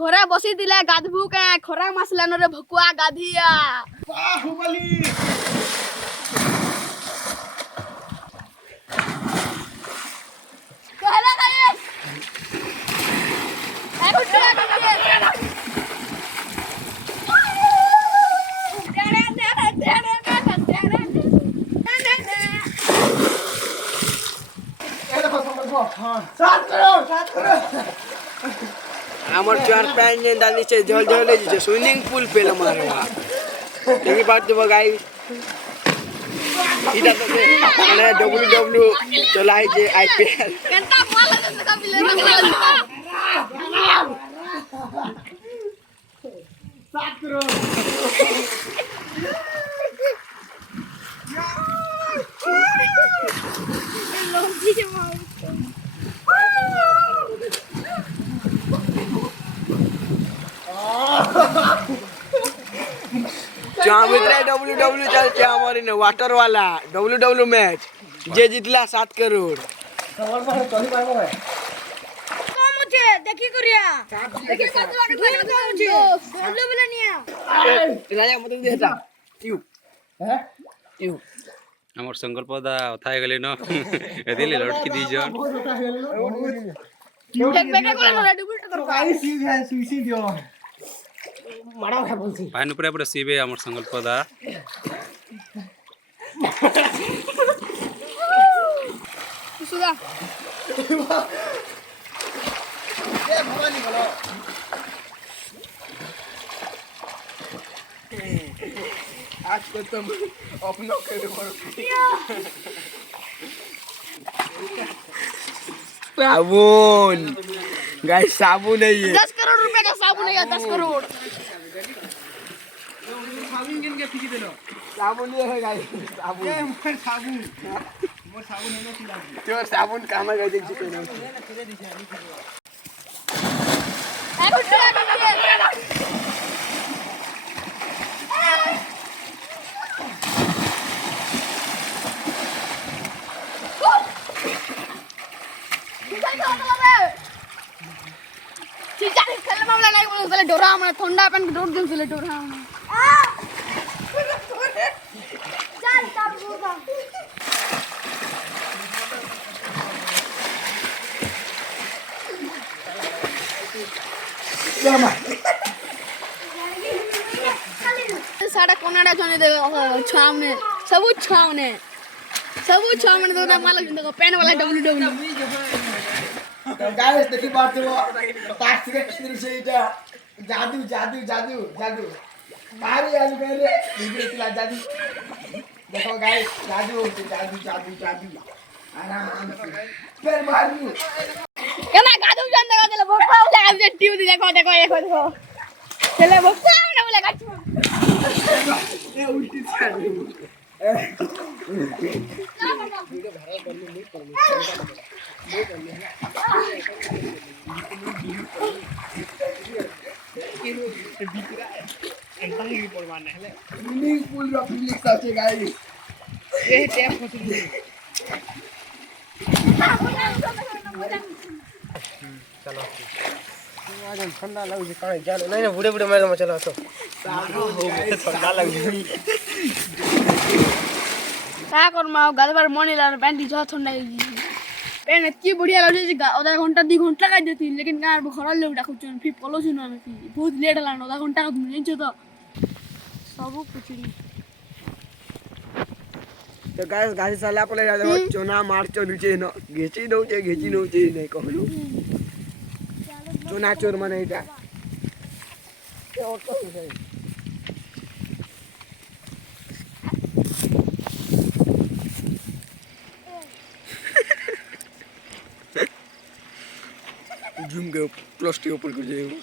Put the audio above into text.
घरे बसी दिले गाधबू के खरा मासला नरे भकुआ गाधिया बाहुबली कहला काये ए गुट्टा काये আমার 4 पैन जेंदा नीचे जल जले जे स्विमिंग पूल पे मारवा देखी बात तो गाइस इटा तो माने डब्ल्यूडब्ल्यू चलाई जे आईपीएल केंता बोला जैसे का बिले सात करो लोगी के मार जहाँ मित्र डब्ल्यूडब्ल्यू चलते हमारे ने वाटर वाला डब्ल्यूडब्ल्यू मैच जे जितला 7 करोड़ सवाल पर चली पाएगा रे कौन मुझे देखी करिया देखी कौन मुझे डब्ल्यू बोले निया राजा मत देता ट्यूब हैं ट्यूब আমার সংকল্প দা অথায় গেলে ন এদিলে লটকি দি জন एक बेटा को ना डब्ल्यू तो गाइस सी है सुई दियो मारा है बोलছি পাইন উপরে উপরে সিবে আমার সংকল্প দা सुगा ए भवानी बोलो आज को तुम अपनों के साबुन गाइस साबुन है ये 10 करोड़ रुपए का साबुन है 10 करोड़ साबुन किन के फिकी देलो साबुन ये है गाइस साबुन ए मोर साबुन है ना खिला तो साबुन काम है गाइस जी कहना ए गुट्टा काये चिचा खेल मामला नहीं बोल चले डोरा हमने ठंडा पेन डोर दिन चले डोरा हमने चल तब होगा साडा कोनाडा जोने दे छावने सब छावने तो ना मालक जिंदगी पेन वाला डब्ल्यूडब्ल्यू तो गाइस देखी बात वो पास के किधर से इटा जादू जादू जादू जादू मारी आज मेरे वीडियो चला जादू देखो गाइस जादू जादू जादू जादू आराम से फिर मारू केना गादू जान देखो चले भक्का उले अब टीवी देखो देखो देखो चले भक्का ना बोले गाछ ये उल्टी छाड़ वीडियो वायरल करने नहीं करनी स्विमिंग पूल रो फिलिक्स আছে गाइस ए टैप फसली चलो आज ठंडा लागे काहे जानो नहीं ना बुढ़े बुढ़े मारे में चला तो ठंडा लागे ता कर माओ गादबार मनी लार पैंटी जो ठंडा पेन इतनी बढ़िया लगे जे आधा घंटा 2 घंटा का देती लेकिन गार खरा लोग डाकु चन फिर पलो सुनो हम बहुत लेट लान आधा घंटा का तुम नहीं छ तो सब कुछ तो गाइस गाड़ी साला पले जा चोना मार चो नीचे न घेची नो चे नहीं कहलु चोना चोर माने इटा के ऑटो है जूम के प्लस के ऊपर कर जाएगा